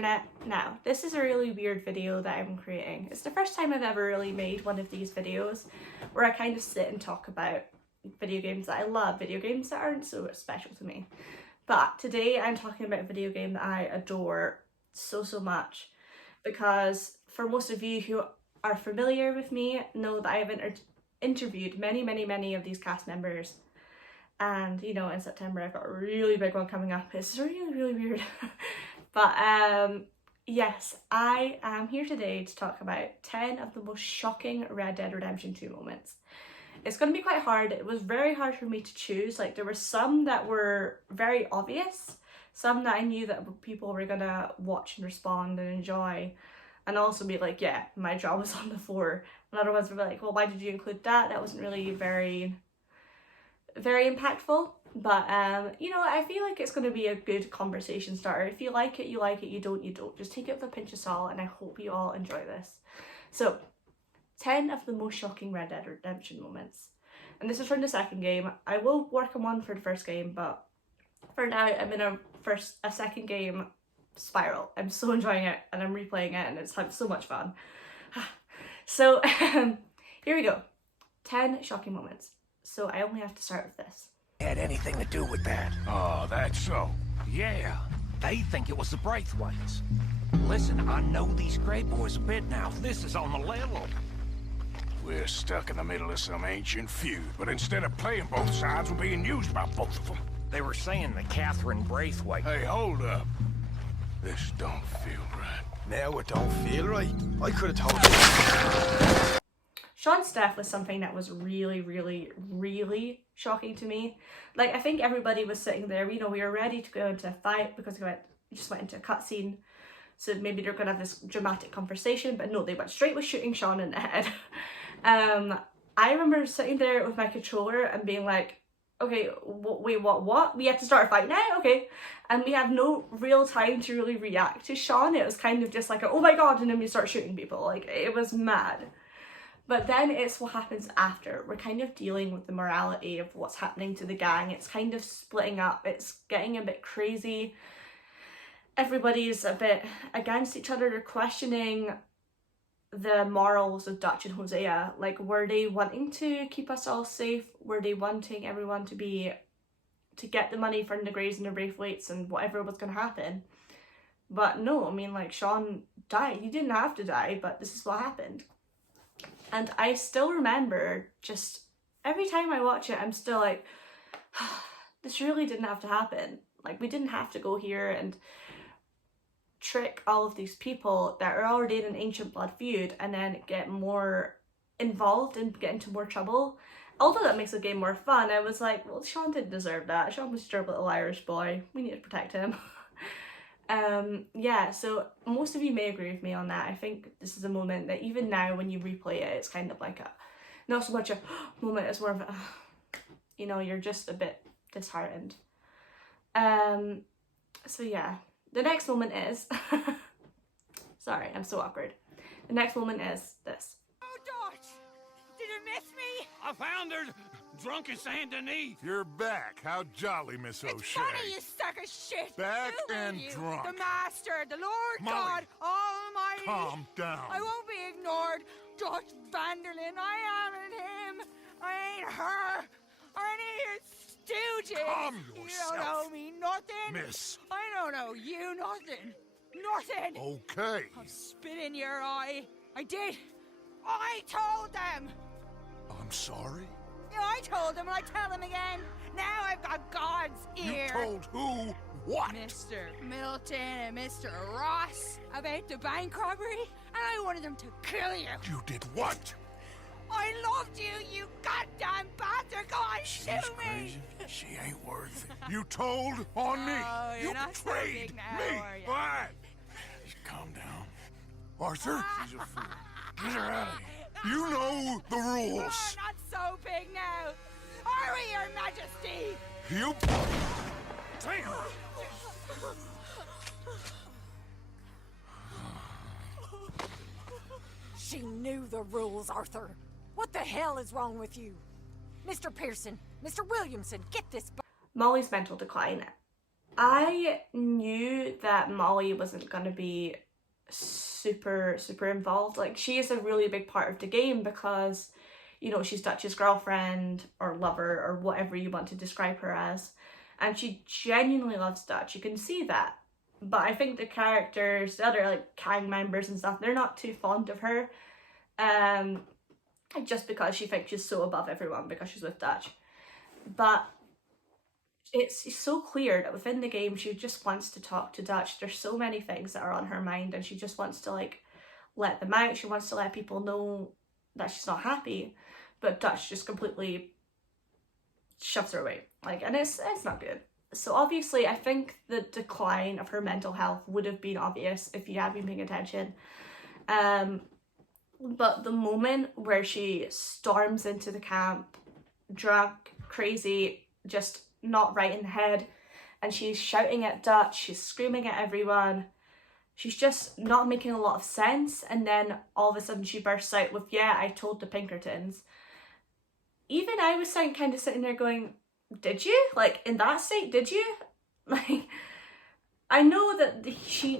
internet. Now, this is a really weird video that I'm creating. It's the first time I've ever really made one of these videos where I kind of sit and talk about video games that I love, video games that aren't so special to me. But today I'm talking about a video game that I adore so much, because for most of you who are familiar with me know that I've interviewed many of these cast members. And, you know, in September I've got a really big one coming up. It's really weird. But yes, I am here today to talk about 10 of the most shocking Red Dead Redemption 2 moments. It's going to be quite hard. It was very hard for me to choose. Like, there were some that were very obvious, some that I knew that people were going to watch and respond and enjoy, and also be like, yeah, my jaw was on the floor. And other ones were like, well, why did you include that? That wasn't really very impactful. But you know, I feel like it's going to be a good conversation starter. If you like it, you like it. You don't, you don't. Just take it with a pinch of salt, and I hope you all enjoy this. So, 10 of the most shocking Red Dead Redemption moments. And this is from the second game. I will work on one for the first game, but for now I'm in a second game spiral. I'm so enjoying it, and I'm replaying it, and it's had so much fun. So here we go. 10 shocking moments. So I only have to start with this. Had anything to do with that? Oh, that's so. Yeah, they think it was the Braithwaites. Listen, I know these Grey Boys a bit now. This is on the level. We're stuck in the middle of some ancient feud, but instead of playing both sides, we're being used by both of them. They were saying that Catherine Braithwaite... Hey, hold up. This don't feel right. Now it don't feel right. I could have told you. Shawns Death was something that was really shocking to me. Like, I think everybody was sitting there, you know, we were ready to go into a fight because we just went into a cutscene. So maybe they're going to have this dramatic conversation, but no, they went straight with shooting Shawn in the head. I remember sitting there with my controller and being like, okay, wait, what? We have to start a fight now? Okay. And we have no real time to really react to Shawn. It was kind of just like, oh my god, and then we start shooting people. Like, it was mad. But then it's what happens after. We're kind of dealing with the morality of what's happening to the gang. It's kind of splitting up. It's getting a bit crazy. Everybody's a bit against each other. They're questioning the morals of Dutch and Hosea. Like, were they wanting to keep us all safe? Were they wanting everyone to get the money from the Greys and the Braithwaites and whatever was going to happen? But no, I mean, like, Shawn died. He didn't have to die, but this is what happened. And I still remember, just every time I watch it, I'm still like, this really didn't have to happen. Like, we didn't have to go here and trick all of these people that are already in an ancient blood feud and then get more involved and get into more trouble. Although that makes the game more fun, I was like, well, Shawn didn't deserve that. Shawn was just a little Irish boy. We need to protect him. Yeah, so most of you may agree with me on that. I think this is a moment that even now when you replay it, it's kind of like not so much a moment, it's more of a, you know, you're just a bit disheartened. So yeah, the next moment is, sorry, I'm so awkward. The next moment is this. Oh, Dutch! Did you miss me? I found her drunk in Saint Denis. You're back. How jolly, Miss O'Shea. It's funny, you sack of shit. Back Who are and you? drunk. The Master, the Lord Molly, God Almighty. Calm down. I won't be ignored. Dutch Vanderlyn, I am him. I ain't her. Or any of your stooges. Calm You yourself. don't owe me nothing. Miss. I don't owe you nothing. Nothing. Okay. I'll spit in your eye. I did. I told them. I'm sorry? Yeah, I told them and I tell them again. Now I've got God's ear. You told who what? Mr. Milton and Mr. Ross about the bank robbery, and I wanted them to kill you. You did what? I loved you, you goddamn bastard! Go on, shoot me! She ain't worth it. You told on me. Oh, you're You not so betrayed big now, me. are you? Why? Calm down. Arthur? She's a fool. Get her out of here. You know the Oh, rules. not so big now. Are we, Your Majesty? You... Damn. She knew the rules, Arthur. What the hell is wrong with you? Mr. Pearson, Mr. Williamson, get this... Molly's mental decline. I knew that Molly wasn't going to be super involved. Like, she is a really big part of the game because, you know, she's Dutch's girlfriend or lover or whatever you want to describe her as, and she genuinely loves Dutch. You can see that. But I think the characters, the other like gang members and stuff, they're not too fond of her, just because she thinks she's so above everyone because she's with Dutch. But it's so clear that within the game she just wants to talk to Dutch. There's so many things that are on her mind and she just wants to like let them out. She wants to let people know that she's not happy, but Dutch just completely shoves her away. Like, and it's not good. So obviously I think the decline of her mental health would have been obvious if you had been paying attention. But the moment where she storms into the camp, drunk, crazy, just not right in the head, and she's shouting at Dutch, she's screaming at everyone, she's just not making a lot of sense, and then all of a sudden she bursts out with, yeah, I told the Pinkertons. Even I was kind of sitting there going, did you? Like, in that state, did you? Like, I know that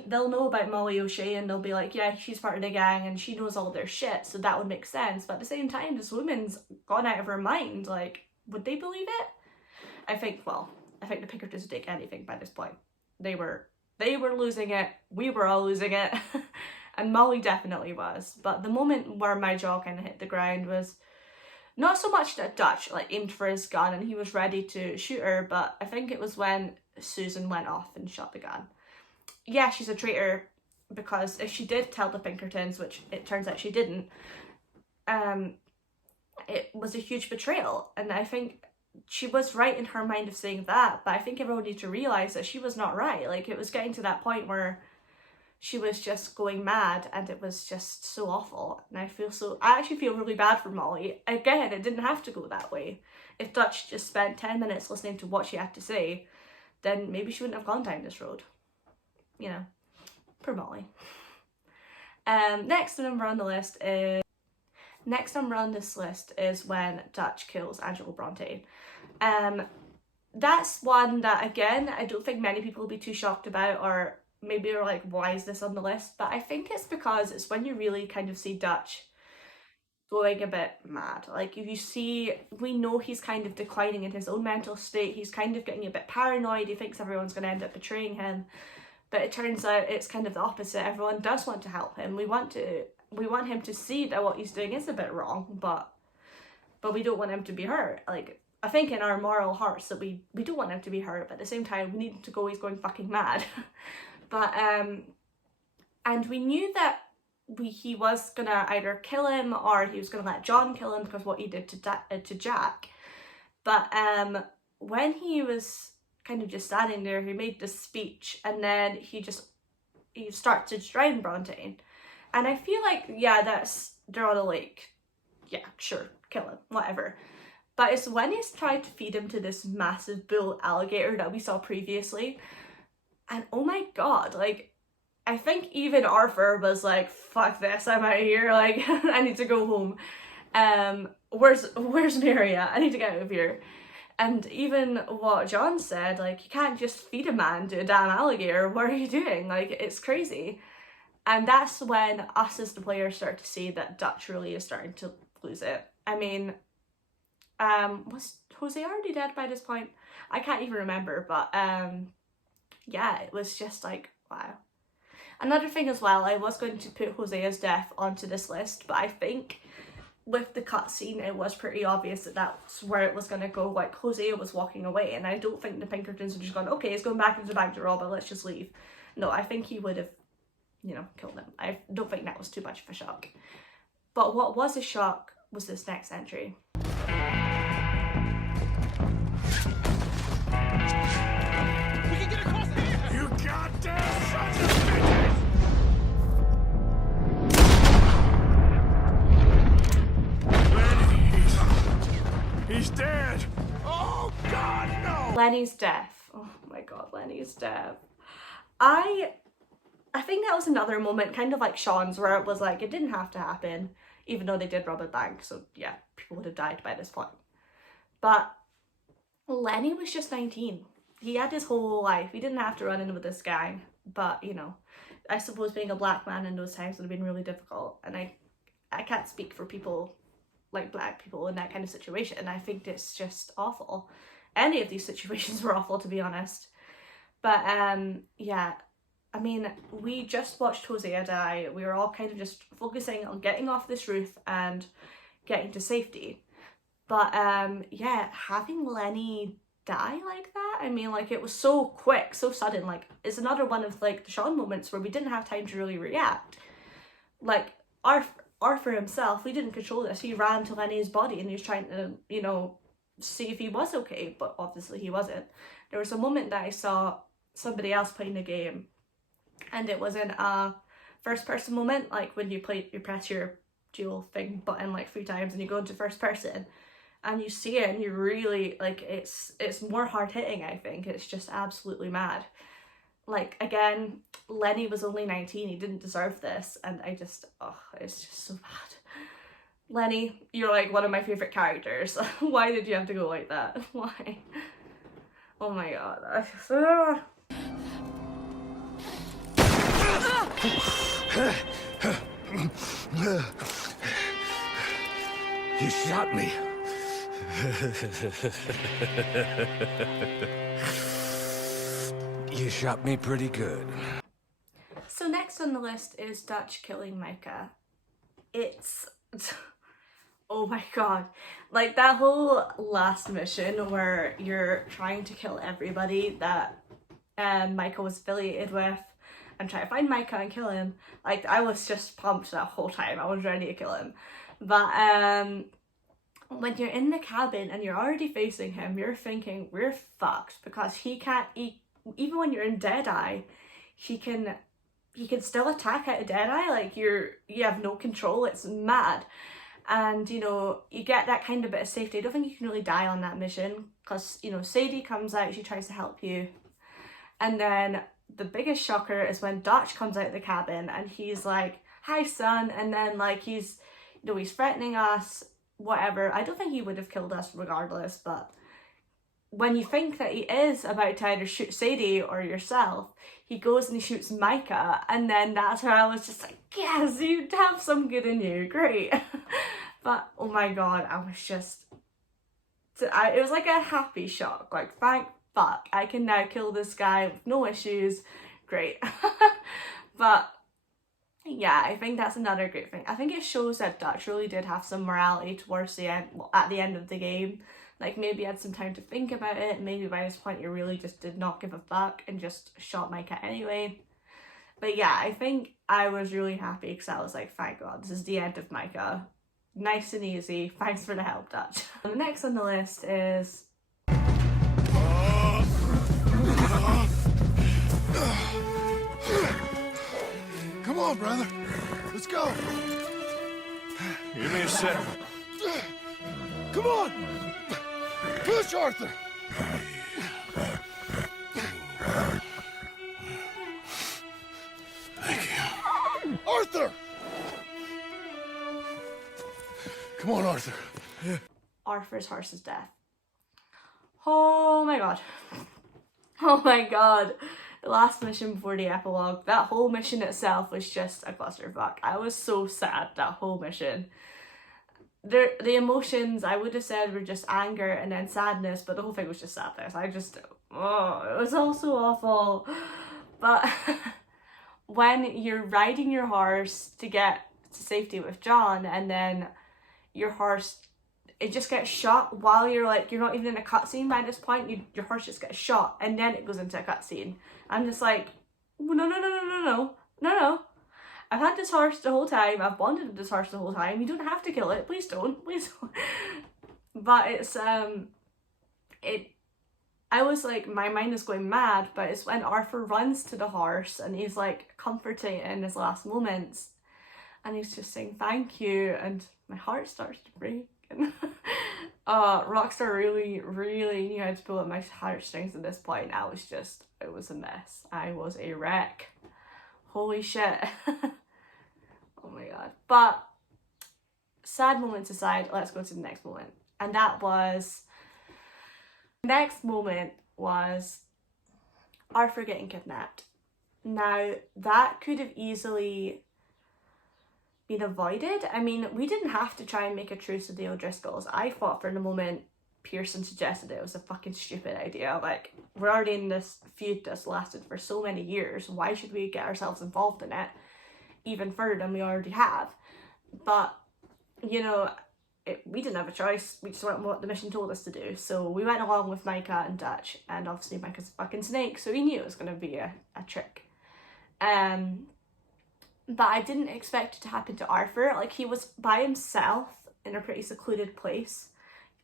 they'll know about Molly O'Shea and they'll be like, yeah, she's part of the gang and she knows all their shit, so that would make sense. But at the same time, this woman's gone out of her mind. Like, would they believe it? I think the Pinkertons would take anything by this point. They were losing it, we were all losing it, and Molly definitely was. But the moment where my jaw kind of hit the ground was not so much that Dutch like aimed for his gun and he was ready to shoot her, but I think it was when Susan went off and shot the gun. Yeah, she's a traitor, because if she did tell the Pinkertons, which it turns out she didn't, it was a huge betrayal, and I think she was right in her mind of saying that, but I think everyone needs to realise that she was not right. Like, it was getting to that point where she was just going mad and it was just so awful, and I actually feel really bad for Molly. Again, it didn't have to go that way. If Dutch just spent 10 minutes listening to what she had to say, then maybe she wouldn't have gone down this road. You know, poor Molly. Next number on this list is when Dutch kills Angela Bronte. That's one that, again, I don't think many people will be too shocked about, or maybe are like, why is this on the list? But I think it's because it's when you really kind of see Dutch going a bit mad. Like, we know he's kind of declining in his own mental state. He's kind of getting a bit paranoid. He thinks everyone's going to end up betraying him. But it turns out it's kind of the opposite. Everyone does want to help him. We want him to see that what he's doing is a bit wrong, but we don't want him to be hurt. Like, I think in our moral hearts that we don't want him to be hurt, but at the same time we need him to go, he's going fucking mad. But and we knew that he was gonna either kill him or he was gonna let John kill him because what he did to Jack. But when he was kind of just standing there, he made this speech, and then he starts to drown Bronte. And I feel like, yeah, they're on a lake. Yeah, sure, kill him, whatever. But it's when he's tried to feed him to this massive bull alligator that we saw previously. And oh my god, like, I think even Arthur was like, fuck this, I'm out of here, like, I need to go home. Where's Maria? I need to get out of here. And even what John said, like, you can't just feed a man to a damn alligator, what are you doing? Like, it's crazy. And that's when us as the players start to see that Dutch really is starting to lose it. I mean, was Jose already dead by this point? I can't even remember, but yeah, it was just like, wow. Another thing as well, I was going to put Hosea's death onto this list, but I think with the cutscene it was pretty obvious that that's where it was going to go. Like, Hosea was walking away, and I don't think the Pinkertons were just going, okay, he's going back into the bank to rob it, let's just leave. No, I think he would have, you know, killed him. I don't think that was too much of a shock. But what was a shock was this next entry. He's dead! Oh, God, no! Lennys Death. Oh my god, Lennys Death. I think that was another moment, kind of like Shawns, where it was like, it didn't have to happen, even though they did rob a bank, so yeah, people would have died by this point. But Lenny was just 19. he had his whole life. He didn't have to run in with this gang, but you know, I suppose being a black man in those times would have been really difficult, and I can't speak for people like black people in that kind of situation. I think it's just awful. Any of these situations were awful, to be honest. But yeah, I mean, we just watched Hosea die. We were all kind of just focusing on getting off this roof and getting to safety. But yeah, having Lenny die like that, I mean, like, it was so quick, so sudden. Like, it's another one of like the Shawn moments where we didn't have time to really react. Like, Arthur himself, we didn't control this. He ran to Lenny's body and he was trying to, you know, see if he was okay, but obviously he wasn't. There was a moment that I saw somebody else playing the game, and it was in a first person moment, like when you press your dual thing button like 3 times and you go into first person and you see it and you really, like, it's more hard hitting. I think it's just absolutely mad. Like, again, Lenny was only 19, he didn't deserve this, and I just, oh, it's just so bad. Lenny, you're like one of my favourite characters. Why did you have to go like that? Why? Oh my god. You shot me. You shot me pretty good. So next on the list is Dutch killing Micah. It's... oh my god. Like, that whole last mission where you're trying to kill everybody that Micah was affiliated with and try to find Micah and kill him. Like, I was just pumped that whole time. I was ready to kill him. But when you're in the cabin and you're already facing him, you're thinking, we're fucked, because he can't eat. Even when you're in Deadeye, he can still attack out of Deadeye. Like, you have no control. It's mad. And, you know, you get that kind of bit of safety. I don't think you can really die on that mission, because, you know, Sadie comes out, she tries to help you. And then the biggest shocker is when Dutch comes out of the cabin and he's like, hi son, and then like he's threatening us, whatever. I don't think he would have killed us regardless, but when you think that he is about to either shoot Sadie or yourself, he goes and he shoots Micah, and then that's where I was just like, yes, you have some good in you, great. But oh my god, I was just, it was like a happy shock, like, thank fuck, I can now kill this guy with no issues, great. But yeah, I think that's another great thing. I think it shows that Dutch really did have some morality towards the end, well, at the end of the game. Like, maybe had some time to think about it, maybe by this point you really just did not give a fuck and just shot Micah anyway. But yeah, I think I was really happy because I was like, thank god, this is the end of Micah. Nice and easy, thanks for the help, Dutch. The next on the list is... Come on, brother. Let's go. Give me a sec. Come on. Push, Arthur. Thank you. Arthur! Come on, Arthur. Arthur's horse's death. Oh my god. Oh my god. The last mission before the epilogue, that whole mission itself was just a clusterfuck. I was so sad that whole mission. The emotions, I would have said, were just anger and then sadness, but the whole thing was just sadness. It was all so awful. But when you're riding your horse to get to safety with John, and then your horse, it just gets shot while you're not even in a cutscene by this point, your horse just gets shot, and then it goes into a cutscene. I'm just like, no. I've had this horse the whole time, I've bonded with this horse the whole time, you don't have to kill it, please don't. But it's, I was like, my mind is going mad, but it's when Arthur runs to the horse and he's like comforting it in his last moments, and he's just saying thank you, and my heart starts to break. And Rockstar really knew how to pull at my heartstrings at this point. It was a mess. I was a wreck. Holy shit. Oh my god. But sad moments aside, let's go to the next moment. And that was, the next moment was Arthur getting kidnapped. Now, that could have easily been avoided. I mean, we didn't have to try and make a truce with the O'Driscolls. I thought for the moment Pearson suggested it was a fucking stupid idea. Like, we're already in this feud that's lasted for so many years. Why should we get ourselves involved in it even further than we already have? But, you know, we didn't have a choice. We just went with what the mission told us to do. So we went along with Micah and Dutch, and obviously Micah's a fucking snake, so he knew it was going to be a trick. But I didn't expect it to happen to Arthur. Like, he was by himself in a pretty secluded place.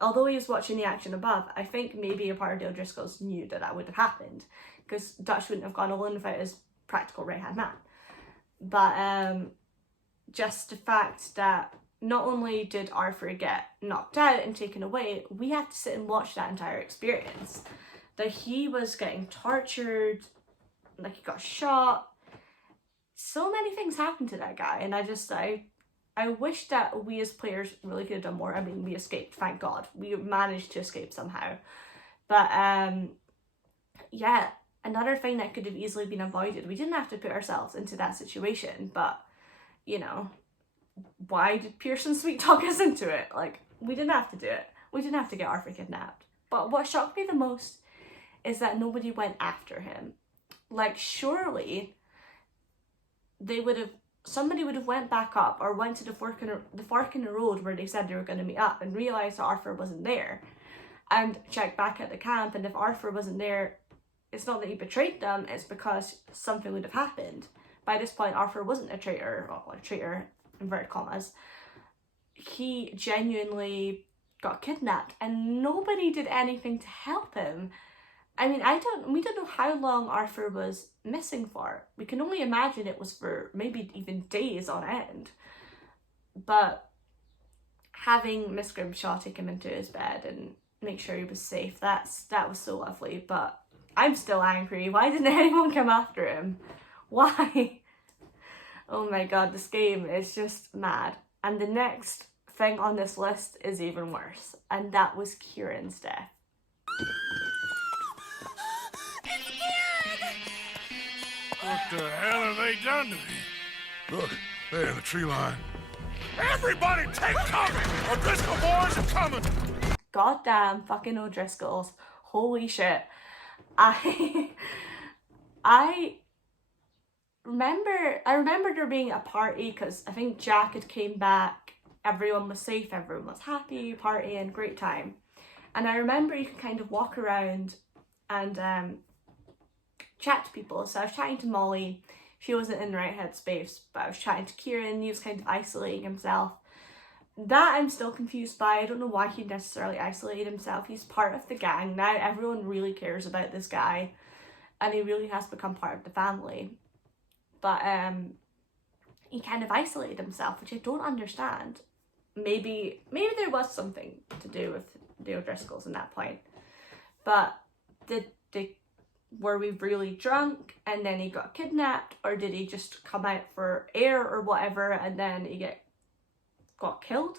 Although he was watching the action above, I think maybe a part of the O'Driscolls knew that would have happened, because Dutch wouldn't have gone alone without his practical right-hand man. But just the fact that not only did Arthur get knocked out and taken away, we had to sit and watch that entire experience. That he was getting tortured, like he got shot. So many things happened to that guy, and I wish that we as players really could have done more. I mean, we escaped, thank God. We managed to escape somehow. But yeah, another thing that could have easily been avoided. We didn't have to put ourselves into that situation, but, you know, why did Pearson sweet talk us into it? Like, we didn't have to do it. We didn't have to get Arthur kidnapped. But what shocked me the most is that nobody went after him. Like, surely somebody would have went back up or went to the fork in the road where they said they were going to meet up and realised that Arthur wasn't there and checked back at the camp. And if Arthur wasn't there, it's not that he betrayed them, it's because something would have happened. By this point, Arthur wasn't a traitor, or a traitor, inverted commas. He genuinely got kidnapped and nobody did anything to help him. I mean, we don't know how long Arthur was missing for. We can only imagine it was for maybe even days on end. But having Miss Grimshaw take him into his bed and make sure he was safe, that was so lovely. But I'm still angry. Why didn't anyone come after him? Why? Oh my god, this game is just mad. And the next thing on this list is even worse. And that was Kieran's death. What the hell have they done to me? Look, there, the tree line. Everybody take cover! O'Driscoll boys are coming! Goddamn fucking O'Driscolls. Holy shit. I remember there being a party because I think Jack had came back, everyone was safe, everyone was happy, partying, great time. And I remember you could kind of walk around and chat to people. So I was chatting to Molly, she wasn't in the right headspace, but I was chatting to Kieran, he was kind of isolating himself. That I'm still confused by. I don't know why he necessarily isolated himself. He's part of the gang now. Everyone really cares about this guy and he really has become part of the family. But he kind of isolated himself, which I don't understand. Maybe there was something to do with the O'Driscolls in that point. But were we really drunk and then he got kidnapped, or did he just come out for air or whatever and then he got killed?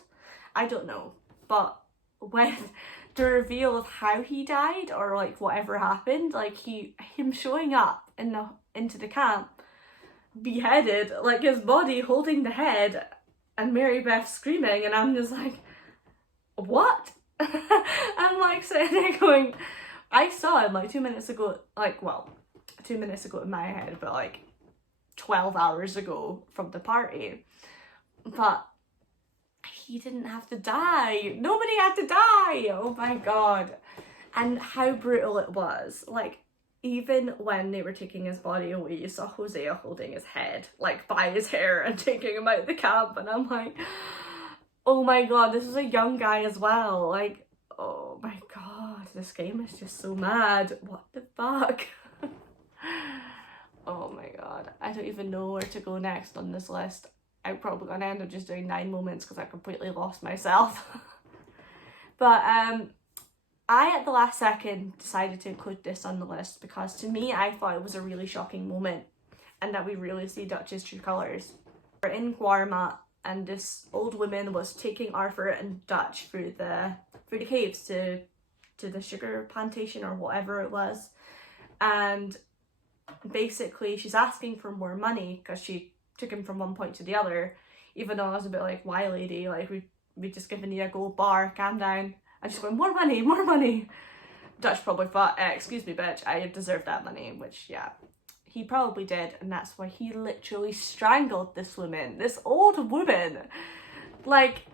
I don't know. But when the reveal of how he died or like whatever happened, like him showing up into the camp beheaded, like his body holding the head and Mary Beth screaming, and I'm just like, what? I'm like sitting there going, I saw him like 2 minutes ago, like, well, 2 minutes ago in my head, but like 12 hours ago from the party. But he didn't have to die. Nobody had to die. Oh my god. And how brutal it was. Like, even when they were taking his body away, you saw Hosea holding his head, like, by his hair and taking him out of the camp. And I'm like, oh my god, this was a young guy as well. Like, oh my god, this game is just so mad. What the fuck? Oh my god. I don't even know where to go next on this list. I'm probably gonna end up just doing 9 moments because I completely lost myself. But I, at the last second, decided to include this on the list because to me, I thought it was a really shocking moment and that we really see Dutch's true colours. We're in Guarma and this old woman was taking Arthur and Dutch through the caves to the sugar plantation or whatever it was. And basically she's asking for more money because she took him from one point to the other, even though I was a bit like, why lady, like we just given you a gold bar, calm down. And she's going, more money, more money. Dutch probably thought, excuse me bitch, I deserve that money, which yeah, he probably did, and that's why he literally strangled this woman, this old woman. Like,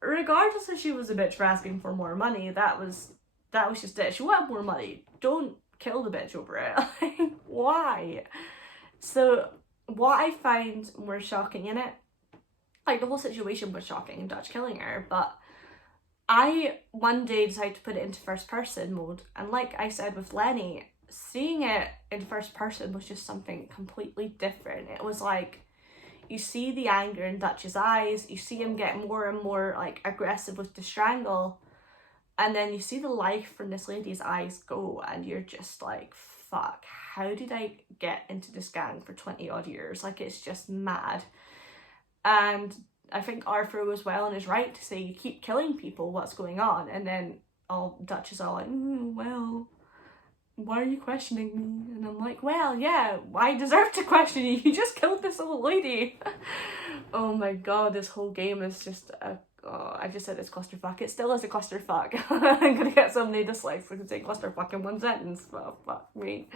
regardless if she was a bitch for asking for more money, that was just it. She wanted more money. Don't kill the bitch over it. Like, why? So what I find more shocking in it, like the whole situation was shocking, Dutch killing her, but I one day decided to put it into first person mode, and like I said with Lenny, seeing it in first person was just something completely different. It was like, you see the anger in Dutch's eyes, you see him get more and more like aggressive with the strangle, and then you see the life from this lady's eyes go, and you're just like, fuck, how did I get into this gang for 20 odd years? Like, it's just mad. And I think Arthur was well in his right to say, you keep killing people, what's going on? And then Dutch is all like, well, why are you questioning me? And I'm like, well, yeah, I deserve to question you. You just killed this old lady. Oh my god, this whole game is just a... Oh, I just said it's clusterfuck. It still is a clusterfuck. I'm gonna get so many dislikes for saying clusterfuck in one sentence. Oh, fuck me.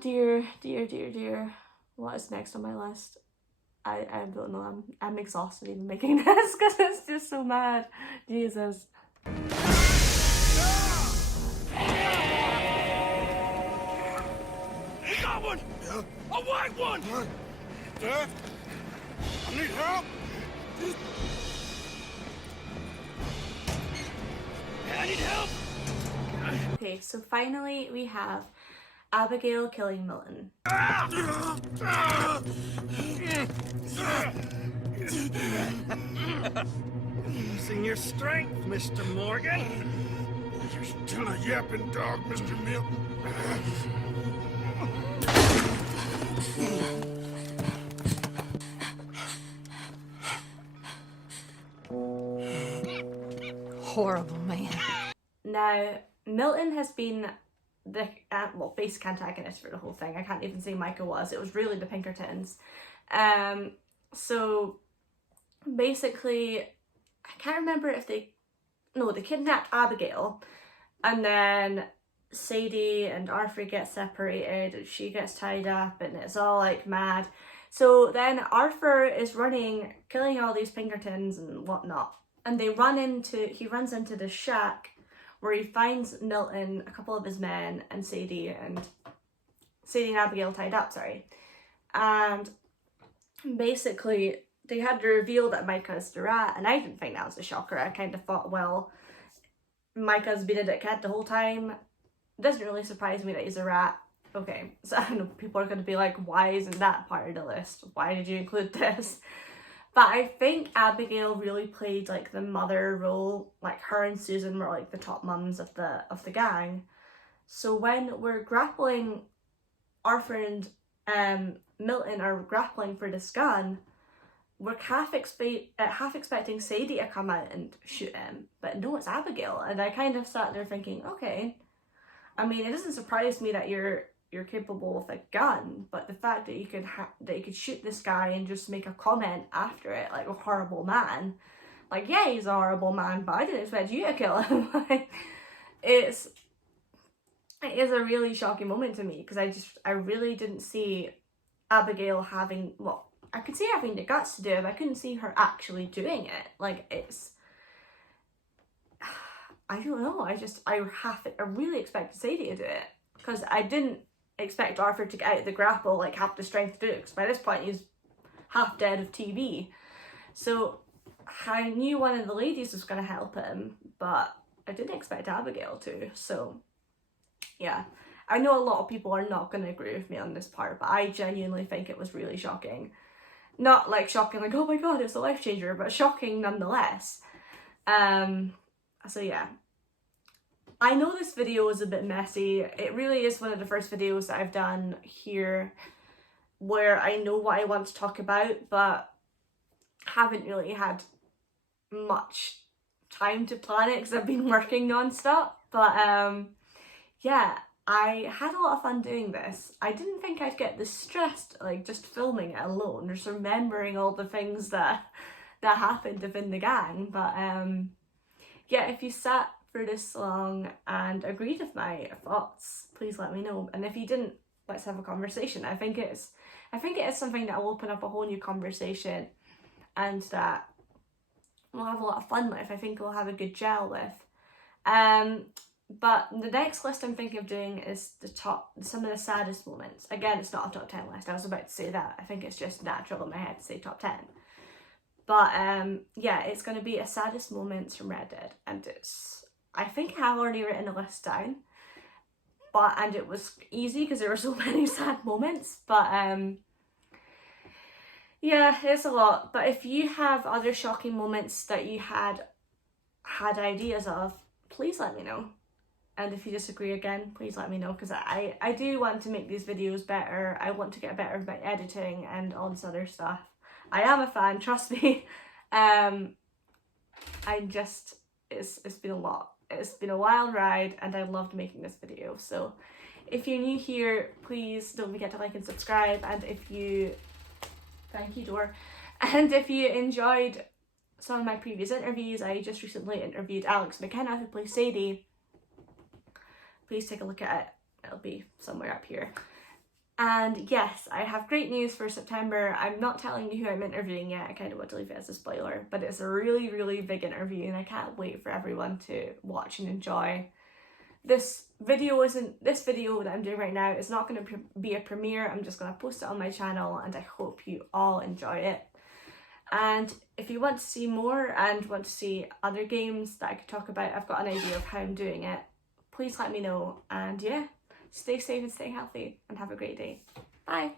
Dear, dear, dear, dear. What is next on my list? I don't know. I'm exhausted even making this because it's just so mad. Jesus. We got one! A white one! Dad? I need help! I need help! Okay, so finally we have Abigail killing Milton. Using your strength, Mr. Morgan. You're still a yapping dog, Mr. Milton. Horrible man. Now, Milton has been the basic antagonist for the whole thing. I can't even say Micah was. It was really the Pinkertons. So basically, I can't remember if they kidnapped Abigail, and then Sadie and Arthur get separated, and she gets tied up, and it's all like mad. So then Arthur is running, killing all these Pinkertons and whatnot, and he runs into the shack where he finds Milton, a couple of his men, and Sadie and Abigail tied up, and basically they had to reveal that Micah's the rat, and I didn't think that was a shocker. I kind of thought, well, Micah's been a dickhead the whole time. It doesn't really surprise me that he's a rat. Okay, so I know people are going to be like, why isn't that part of the list? Why did you include this? But I think Abigail really played like the mother role. Like, her and Susan were like the top mums of the gang. So when we're grappling, Arthur and Milton are grappling for this gun, we're half expecting Sadie to come out and shoot him, but no, it's Abigail. And I kind of sat there thinking, okay, I mean, it doesn't surprise me that you're capable with a gun, but the fact that you could shoot this guy and just make a comment after it, like, a horrible man, like, yeah, he's a horrible man, but I didn't expect you to kill him. Like, it is a really shocking moment to me, because I really didn't see Abigail having, well, I could see having the guts to do it, but I couldn't see her actually doing it. Like, it's, I don't know, I really expected Sadie to do it, because I didn't expect Arthur to get out of the grapple, like, have the strength to do it, because by this point he's half dead of TB. So I knew one of the ladies was going to help him, but I didn't expect Abigail to. So yeah, I know a lot of people are not going to agree with me on this part, but I genuinely think it was really shocking. Not like shocking like, oh my god, it's a life changer, but shocking nonetheless. So yeah, I know this video is a bit messy. It really is one of the first videos that I've done here where I know what I want to talk about, but haven't really had much time to plan it because I've been working non-stop. But yeah, I had a lot of fun doing this. I didn't think I'd get this stressed, like just filming it alone, just remembering all the things that happened within the gang. But yeah, if you sat for this long and agreed with my thoughts, please let me know. And if you didn't, let's have a conversation. I think it is something that will open up a whole new conversation, and that we'll have a lot of fun with. I think we'll have a good gel with. But the next list I'm thinking of doing is some of the saddest moments. Again, it's not a top 10 list. I was about to say that. I think it's just natural in my head to say top 10. But yeah, it's going to be a saddest moments from Red Dead, and I think I have already written a list down. And it was easy because there were so many sad moments. But yeah, it's a lot. But if you have other shocking moments that you had ideas of, please let me know. And if you disagree, again, please let me know, because I do want to make these videos better. I want to get better at my editing and all this other stuff. I am a fan, trust me. It's been a lot. It's been a wild ride, and I loved making this video. So if you're new here, please don't forget to like and subscribe. And thank you, Dor. And if you enjoyed some of my previous interviews, I just recently interviewed Alex McKenna, who plays Sadie. Please take a look at it. It'll be somewhere up here. And yes, I have great news for September. I'm not telling you who I'm interviewing yet. I kind of want to leave it as a spoiler, but it's a really, really big interview, and I can't wait for everyone to watch and enjoy. This video that I'm doing right now is not going to be a premiere. I'm just going to post it on my channel, and I hope you all enjoy it. And if you want to see more and want to see other games that I could talk about, I've got an idea of how I'm doing it. Please let me know. And yeah, stay safe and stay healthy, and have a great day. Bye.